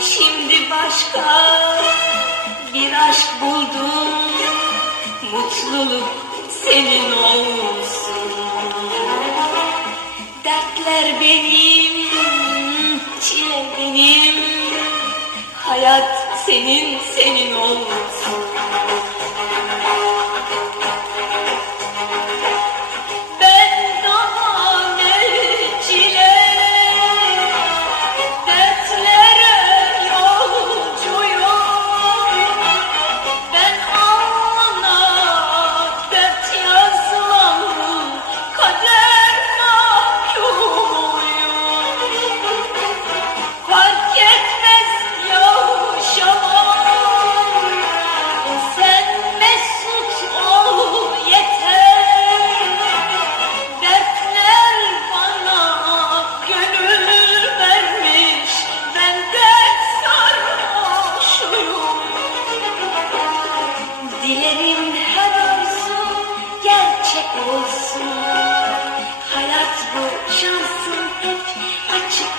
Şimdi başka bir aşk buldum. Mutluluk senin olsun. Dertler benim, çile benim. Hayat senin, senin olsun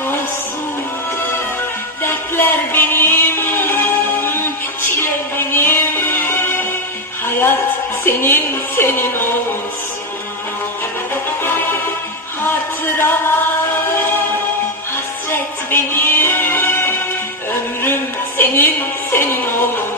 olsun. Dertler benim, çile benim. Hayat senin, senin olsun. Hatıralar, hasret benim. Ömrüm senin, senin olsun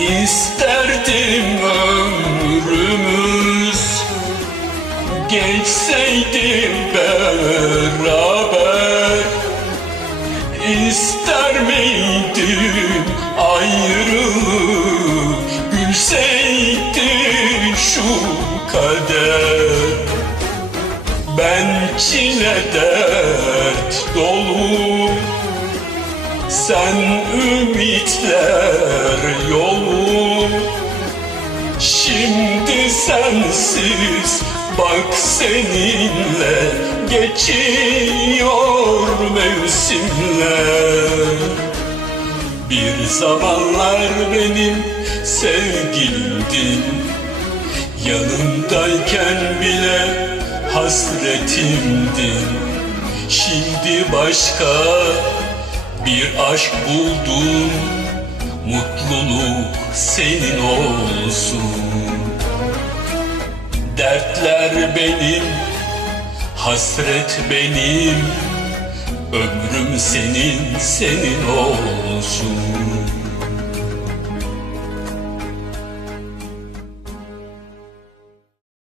İsterdim ömrümüz. Geçseydi beraber. İster miydim ayrılık Gülseydi şu kader? Ben çile dert dolu. Sen ümitler yolu Şimdi sensiz bak seninle Geçiyor mevsimler. Bir zamanlar benim sevgilimdin Yanımdayken bile hasretimdin Şimdi başka bir aşk buldum Mutluluk senin olsun. Dertler benim, hasret benim Ömrüm senin, senin olsun